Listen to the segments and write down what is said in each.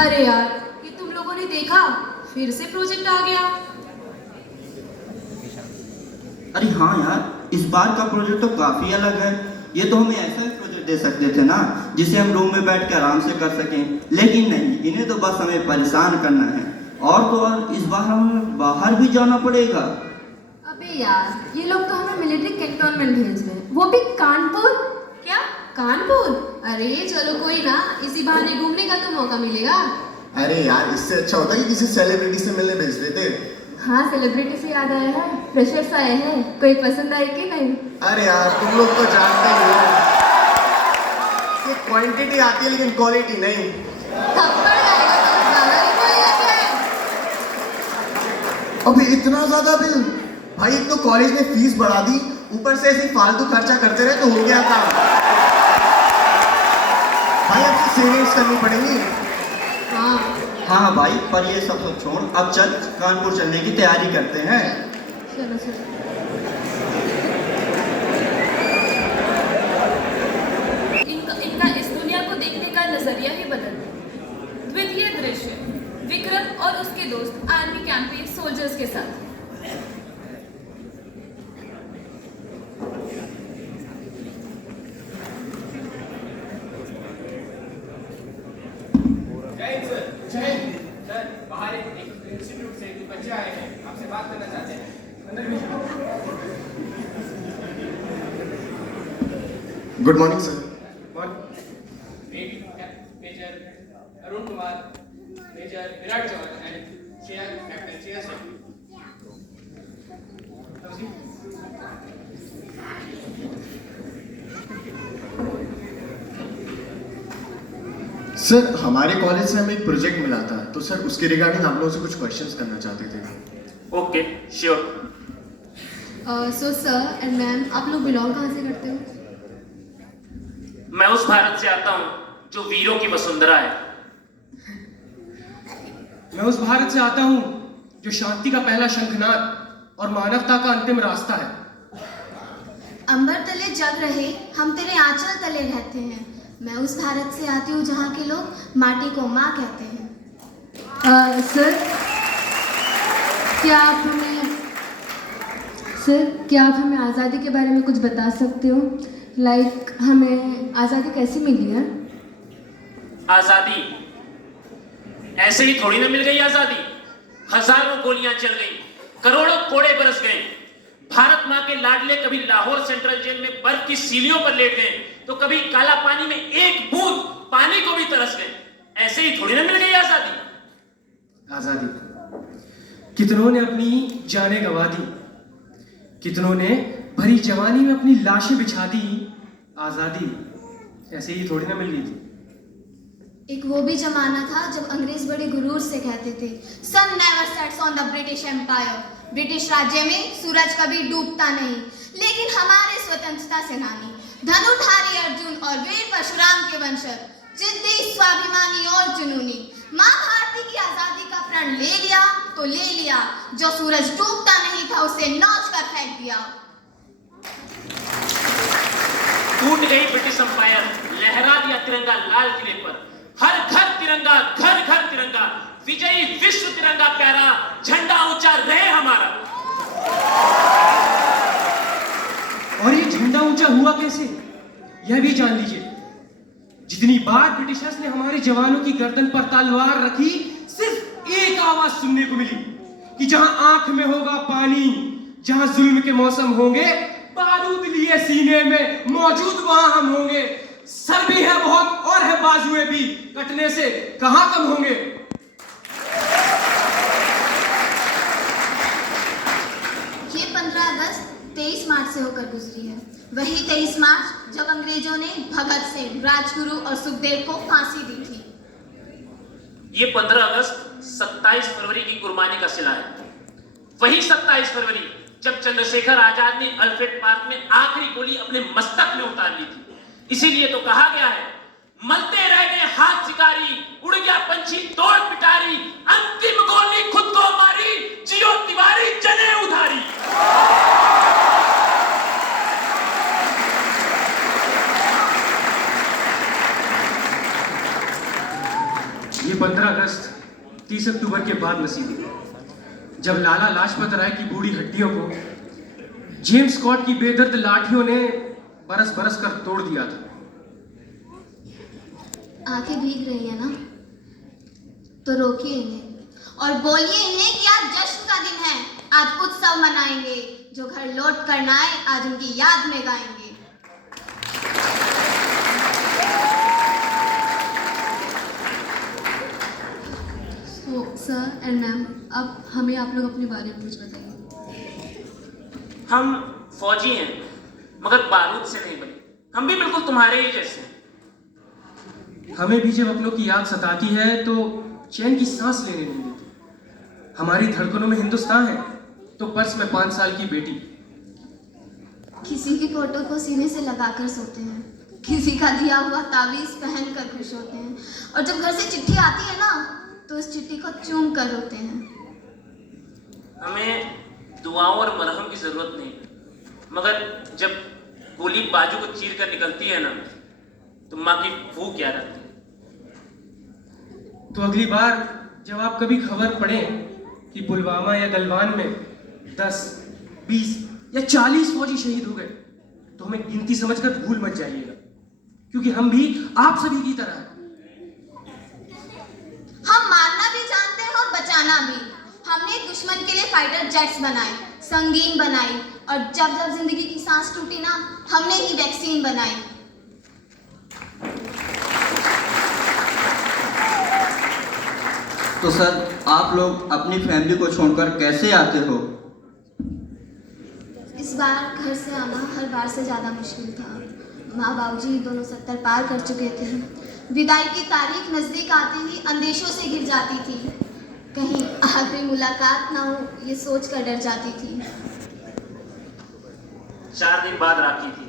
अरे यार, ये तुम लोगों ने देखा, फिर से प्रोजेक्ट आ गया। अरे हाँ यार, इस बार का प्रोजेक्ट तो काफी अलग है। ये तो हमें ऐसा प्रोजेक्ट दे सकते थे ना जिसे हम रूम में बैठ के आराम से कर सकें, लेकिन नहीं, इन्हें तो बस हमें परेशान करना है। और तो और इस बार हमें बाहर भी जाना पड़ेगा। अबे यार, ये लोग तो हमें मिलिट्री कैंटोनमेंट भेज रहे हैं, वो भी कानपुर। क्या कानपुर? अरे चलो कोई ना, इसी बहाने घूमने का तो मौका मिलेगा। अरे यार, इससे अच्छा होता कि किसी सेलिब्रिटी से मिलने भेज देते। हाँ, सेलिब्रिटी से याद आया है, फ्रेशर्स आए हैं, कोई पसंद आई कि नहीं? अरे यार, तुम लोग तो जानते ही हो कि क्वांटिटी आती है लेकिन क्वालिटी नहीं। थप्पड़ जाएगा तो ज्यादा नहीं बोलेगा क्या? अभी इतना ज्यादा बिल? भाई, एक तो कॉलेज ने फीस बढ़ा दी, ऊपर से ऐसे ही फालतू खर्चा करते रहे तो हो गया काम। भाई, अब सेविंग्स करनी पड़ेगी। हाँ हाँ भाई, पर ये सब छोड़, अब चल कानपुर चलने की तैयारी करते हैं। चलो चलो। इनका इस दुनिया को देखने का नजरिया ही बदल गया। द्वितीय दृश्य, विक्रम और उसके दोस्त आर्मी कैंप में सोल्जर्स के साथ। सर, बाहर एक इंस्टीट्यूट से कुछ बच्चे आए हैं, आपसे बात करना चाहते हैं। अंदर में good morning sir. Major Arun Kumar, major Virat Chauhan and chair captain chair Singh. Sir, हमारे कॉलेज से हमें एक प्रोजेक्ट मिला था, तो सर उसके रिगार्डिंग आप लोगों से कुछ क्वेश्चंस करना चाहते थे। Okay, sure. So sir and ma'am, आप लोग बिलोंग कहाँ से करते हो? मैं उस भारत से आता हूं जो वीरों की वसुंधरा है। मैं उस भारत से आता हूं जो शांति का पहला शंखनाद और मानवता का अंतिम रास्ता है। अंबर तले जग रहे, हम तेरे आंचल तले रहते हैं। मैं उस भारत से आती हूँ जहाँ के लोग माटी को माँ कहते हैं। सर, क्या आप हमें आज़ादी के बारे में कुछ बता सकते हो? लाइक हमें आज़ादी कैसे मिली है? आजादी ऐसे ही थोड़ी ना मिल गई। आजादी हजारों गोलियां चल गई, करोड़ों कोड़े बरस गए। भारत माँ के लाडले कभी लाहौर सेंट्रल जेल में बर्फ की सीलियों पर लेट गए, तो कभी काला पानी में एक बूंद पानी को भी तरस गए। ऐसे ही थोड़ी ना मिल गई आजादी। आजादी कितनों ने अपनी जानें गंवा दी, कितनों ने भरी जवानी में अपनी लाशें बिछा दी। आजादी ऐसे ही थोड़ी ना मिल गई थी। एक वो भी जमाना था जब अंग्रेज बड़े गुरूर से कहते थे, sun never sets on the British empire. British राज्य में सूरज कभी डूबता नहीं। लेकिन हमारे स्वतंत्रता सेनानी, धनुधारी अर्जुन और वीर परशुराम के वंशज, जिद्दी, स्वाभिमानी और जुनूनी, माँ भारती की आजादी का प्रण ले लिया तो ले लिया। जो सूरज डूबता नहीं था उसे नोच कर फेंक दिया। टूट गई ब्रिटिश अंपायर, लहरा दिया तिरंगा लाल किले पर। हर घर तिरंगा, घर घर तिरंगा, विजयी विश्व तिरंगा प्यारा, झंडा ऊंचा रहे हमारा। और ये झंडा ऊंचा हुआ कैसे, यह भी जान लीजिए। जितनी बार ब्रिटिशर्स ने हमारे जवानों की गर्दन पर तलवार रखी, सिर्फ एक आवाज सुनने को मिली कि जहां आंख में होगा पानी, जहां जुल्म के मौसम होंगे, बारूद लिए सीने में मौजूद वहां हम होंगे। सर भी है बहुत और है बाजुएं भी, कटने से कहां कम होंगे। ये 15 अगस्त 23 मार्च से होकर गुजरी है। वही 23 मार्च जब अंग्रेजों ने भगत सिंह, राजगुरु और सुखदेव को फांसी दी थी। ये 15 अगस्त 27 फरवरी की कुर्बानी का सिला है। वही 27 फरवरी जब चंद्रशेखर आजाद ने अल्फ्रेड पार्क में आखिरी गोली अपने मस्तक में उतार ली थी। इसीलिए तो कहा गया है, मलते रह गए हाथ शिकारी, उड़ गया पंछी तोड़ पिटारी, अंतिम गोली खुद को मारी, जियो तिवारी जने उधारी। ये 15 30 अक्टूबर के बाद नसीब हुई, जब लाला लाजपत राय की बूढ़ी हड्डियों को जेम्स स्कॉट की बेदर्द लाठियों ने बरस बरस कर तोड़ दिया था। आंखें भीग रही है ना, तो रोकिए इन्हें और बोलिए इन्हें कि आज जश्न का दिन है, आज उत्सव मनाएंगे। जो घर लौट कर ना आए आज उनकी याद में गाएंगे। तो सर एंड मैम, अब हमें आप लोग अपने बारे में कुछ बताइए। हम फौजी हैं, मगर बारूद से नहीं बने। हम भी बिल्कुल तुम्हारे ही जैसे हैं। हमें भी जब अपनों की याद सताती है तो चैन की सांस लेने नहीं देती। हमारी धड़कनों में हिंदुस्तान है तो पर्स में 5 साल की बेटी। किसी की फोटो को सीने से लगाकर सोते हैं, किसी का दिया हुआ तावीज पहन कर खुश होते हैं, और जब घर से चिट्ठी आती है ना तो उस चिट्ठी को चूम कर रोते हैं। हमें दुआओं और मरहम की जरूरत नहीं, मगर जब गोली बाजू को चीर कर निकलती है ना, तो माँ की भूख याद आती है। तो अगली बार जब आप कभी खबर पढ़ें कि पुलवामा या गलवान में 10, 20 या 40 फौजी शहीद हो गए, तो हमें गिनती समझकर भूल मत जाइएगा, क्योंकि हम भी आप सभी की तरह हैं। हम मारना भी जानते हैं और बचाना भी। हमने दुश्मन के लिए फाइटर जेट्स बनाए, संगीन बनाई, और जब जब जिंदगी की सांस टूटी ना, हमने ही वैक्सीन बनाई। तो सर, आप लोग अपनी फैमिली को छोड़कर कैसे आते हो? इस बार घर से आना हर बार से ज़्यादा मुश्किल था। माँ बाबूजी दोनों 70 पार कर चुके थे। विदाई की तारीख नज़दीक आते ही अंदेशों से घिर जाती थी, कहीं आखिरी मुलाकात ना हो ये सोच कर डर जाती थी। 4 दिन बाद राखी थी।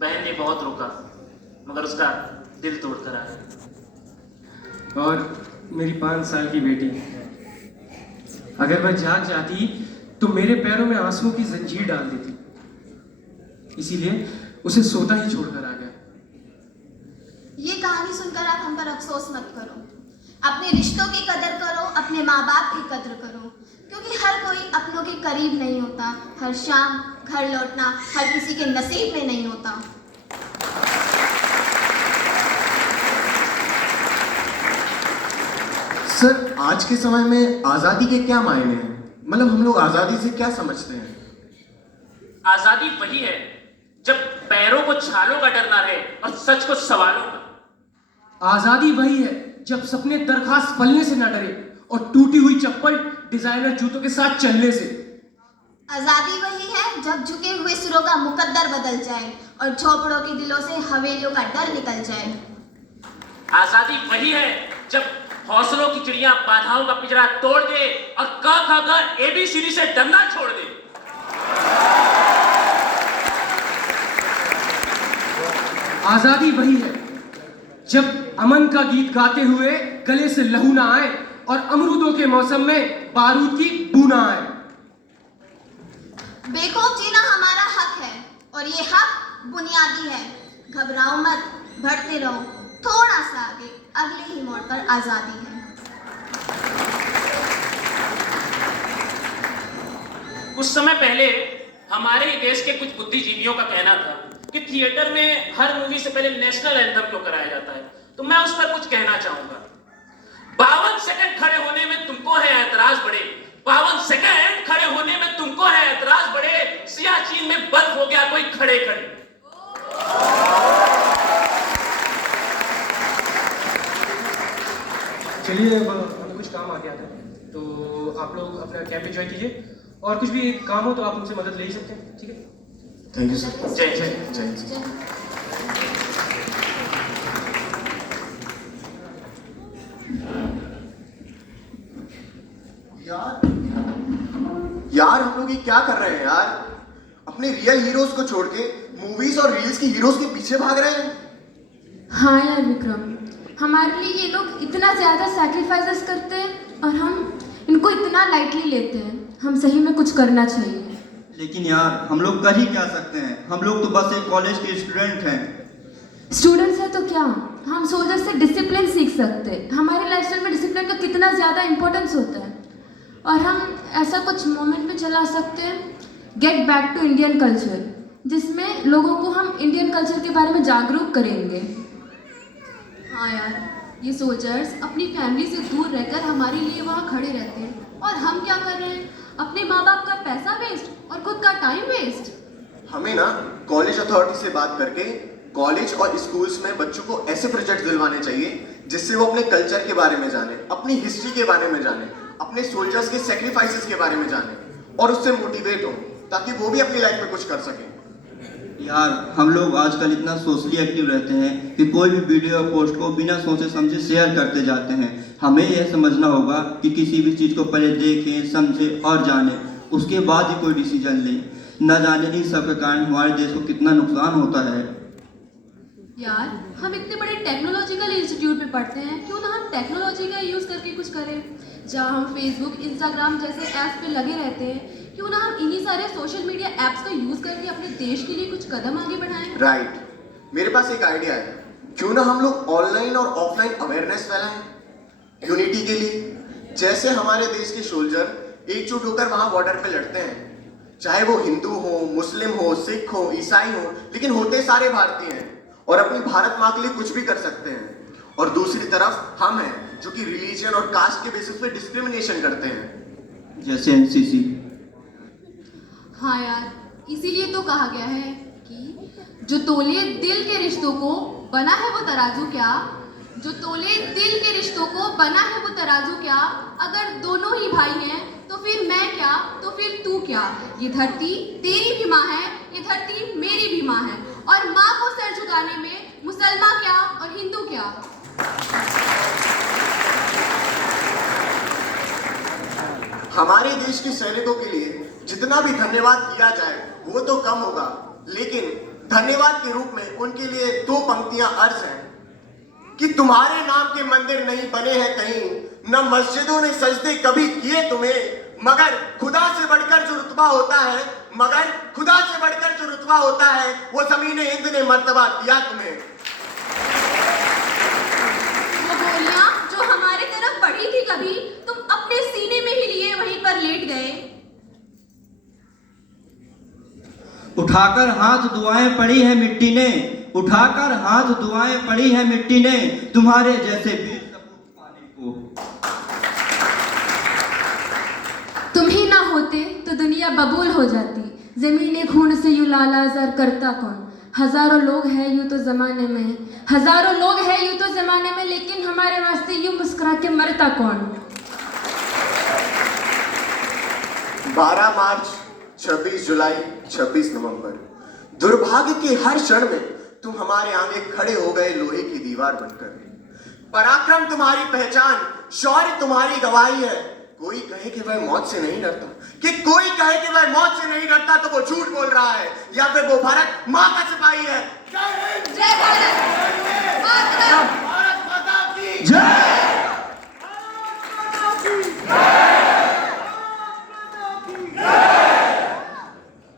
बहन ने बहुत रोका, मगर उसका दिल तोड़कर आया। और मेरी 5 साल की बेटी, अगर वह जाग जाती तो मेरे पैरों में आंसुओं की जंजीर डाल देती, इसीलिए उसे सोता ही छोड़कर आ गया। ये कहानी सुनकर आप हम पर अफसोस मत करो। अपने रिश्तों की कदर करो, अपने माँ बाप की कदर करो, क्योंकि हर कोई अपनों के करीब नहीं होता। हर शाम घर लौटना हर किसी के नसीब में नहीं होता। सर, आज के समय में आजादी के क्या मायने हैं? मतलब हम लोग आजादी से क्या समझते हैं? आजादी वही है जब पैरों को छालों का डर ना रहे और सच को सवालों का। आजादी वही है जब सपने दरखास्त पलने से ना डरे और टूटी हुई चप्पल डिजाइनर जूतों के साथ चलने से। आजादी वही है जब झुके हुए सिरों का मुकद्दर बदल जाए और झोपड़ों के दिलों से हवेलियों का डर निकल जाए। आजादी वही है जब हौसलों की चिड़िया बाधाओं का पिंजरा तोड़ दे और क ख ग ABCD से डरना छोड़ दे। आजादी वही है जब अमन का गीत गाते हुए गले से लहू ना आए और अमरूदों के मौसम में बारूद की बू ना आए। बेखौफ जीना हमारा हक है और ये हक बुनियादी है। घबराओ मत, बढ़ते रहो, थोड़ा सा आगे, अगले ही मोड़ पर आजादी है। कुछ समय पहले हमारे ही देश के कुछ बुद्धिजीवियों का कहना था कि थिएटर में हर मूवी से पहले नेशनल एंथम क्यों कराया जाता है, तो मैं उस पर कुछ कहना चाहूंगा। 52 सेकंड खड़े होने में तुमको है ऐतराज बड़े, 52 सेकंड खड़े होने में तुमको है ऐतराज बड़े, सियाचिन में बर्फ हो गया कोई खड़े खड़े। चलिए, अब हमें कुछ काम आ गया था, तो आप लोग अपना कैंप एंजॉय कीजिए, और कुछ भी काम हो तो आप उनसे मदद ले ही सकते हैं। ठीक है, थैंक यू सर। जय जय। जय। यार हम लोग ये क्या कर रहे हैं यार? अपने रियल हीरोज को छोड़ के मूवीज और रील्स की हीरोज के पीछे भाग रहे हैं। हाँ यार विक्रम, हमारे लिए ये लोग इतना ज़्यादा सैक्रिफाइसेस करते हैं और हम इनको इतना लाइटली लेते हैं। हम सही में कुछ करना चाहिए। लेकिन यार हम लोग कर ही क्या सकते हैं? हम लोग तो बस एक कॉलेज के स्टूडेंट हैं। स्टूडेंट्स हैं तो क्या, हम सोल्जर से डिसिप्लिन सीख सकते हैं। हमारे लाइफस्टाइल में डिसिप्लिन का कितना ज़्यादा इम्पोर्टेंस होता है, और हम ऐसा कुछ मोमेंट में चला सकते हैं, get back to Indian culture, जिसमें लोगों को हम इंडियन कल्चर के बारे में जागरूक करेंगे। हाँ यार, ये सोल्जर्स अपनी फैमिली से दूर रहकर हमारे लिए वहाँ खड़े रहते हैं, और हम क्या कर रहे हैं? अपने माँ बाप का पैसा वेस्ट और खुद का टाइम वेस्ट। हमें ना कॉलेज अथॉरिटी से बात करके कॉलेज और स्कूल्स में बच्चों को ऐसे प्रोजेक्ट दिलवाने चाहिए जिससे वो अपने कल्चर के बारे में जाने, अपनी हिस्ट्री के बारे में जाने, अपने सोल्जर्स के सेक्रीफाइसेस के बारे में जाने, और उससे मोटिवेट हो ताकि वो भी अपनी लाइफ में कुछ कर सकें। यार, हम लोग आजकल इतना सोशली एक्टिव रहते हैं कि कोई भी वीडियो या पोस्ट को बिना सोचे समझे शेयर करते जाते हैं। हमें यह समझना होगा कि किसी भी चीज़ को पहले देखें, समझें और जानें, उसके बाद ही कोई डिसीजन लें। न जाने इन सब के कारण हमारे देश को कितना नुकसान होता है। यार, हम इतने बड़े टेक्नोलॉजिकल इंस्टीट्यूट में पढ़ते हैं, क्यों ना हम टेक्नोलॉजी का यूज़ करके कुछ करें। जहाँ हम फेसबुक, इंस्टाग्राम जैसे ऐप्स पे लगे रहते हैं, क्यों ना हम इन्हीं सारे सोशल मीडिया ऐप्स का यूज़ करके अपने देश के लिए कुछ कदम आगे बढ़ाएं। राइट, मेरे पास एक आइडिया है। क्यों ना हम लोग ऑनलाइन और ऑफलाइन अवेयरनेस फैलाएं यूनिटी के लिए। जैसे हमारे देश के सोल्जर एकजुट होकर वहां बॉर्डर पे लड़ते हैं, चाहे वो हिंदू हो, मुस्लिम हो, सिख हो, ईसाई हो, लेकिन होते सारे भारतीय हैं और अपनी भारत माँ के लिए कुछ भी कर सकते हैं। और दूसरी तरफ हम हैं जो कि रिलीजन और कास्ट के बेसिस पे डिस्क्रिमिनेशन करते हैं, जैसे एनसीसी। हाँ यार, इसीलिए तो कहा गया है कि जो तोले दिल के रिश्तों को बना है वो तराजू क्या, जो तोले दिल के रिश्तों को बना है वो तराजू क्या। अगर दोनों ही भाई हैं तो फिर मैं क्या, तो फिर तू क्या। ये धरती तेरी भी माँ है, ये धरती मेरी भी माँ है, और माँ को सर झुकाने में मुसलमान क्या और हिंदू क्या। हमारे देश के सैनिकों के लिए जितना भी धन्यवाद किया जाए वो तो कम होगा, लेकिन धन्यवाद के रूप में उनके लिए 2 पंक्तियां अर्ज हैं कि तुम्हारे नाम के मंदिर नहीं बने हैं कहीं, न मस्जिदों ने सजदे कभी किए तुम्हें, मगर खुदा से बढ़कर जो रुतबा होता है, मगर खुदा से बढ़कर जो रुतबा होता है वो ज़मीन-ए हिंद ने मर्तबा दिया तुम्हें। वो गोलियां जो हमारे तरफ बढ़ी थी कभी, तुम अपने सीने में ही लिए वहीं पर लेट गए। उठाकर हाथ दुआएं पड़ी है मिट्टी ने, उठाकर हाथ दुआएं पड़ी है मिट्टी ने, तुम्हारे जैसे वीर सपूत पाने को। तुम ही ना होते तो दुनिया बबूल हो जाती, ज़मीन खून से यूं लालाज़ार करता कौन। हज़ारों लोग हैं यूं तो ज़माने में, हज़ारों लोग हैं यूं तो ज़माने में, लेकिन हमारे वास्ते यूं मुस्कुरा के मरता कौन। 12 मार्च, 26 जुलाई, 26 नवंबर, दुर्भाग्य के हर क्षण में तुम हमारे आगे खड़े हो गए लोहे की दीवार बनकर। पराक्रम तुम्हारी पहचान, शौर्य तुम्हारी गवाही है। कोई कहे कि वह मौत से नहीं डरता, कि कोई कहे कि वह मौत से नहीं डरता तो वो झूठ बोल रहा है, या फिर वो भारत माँ का सिपाही है। जय हिंद।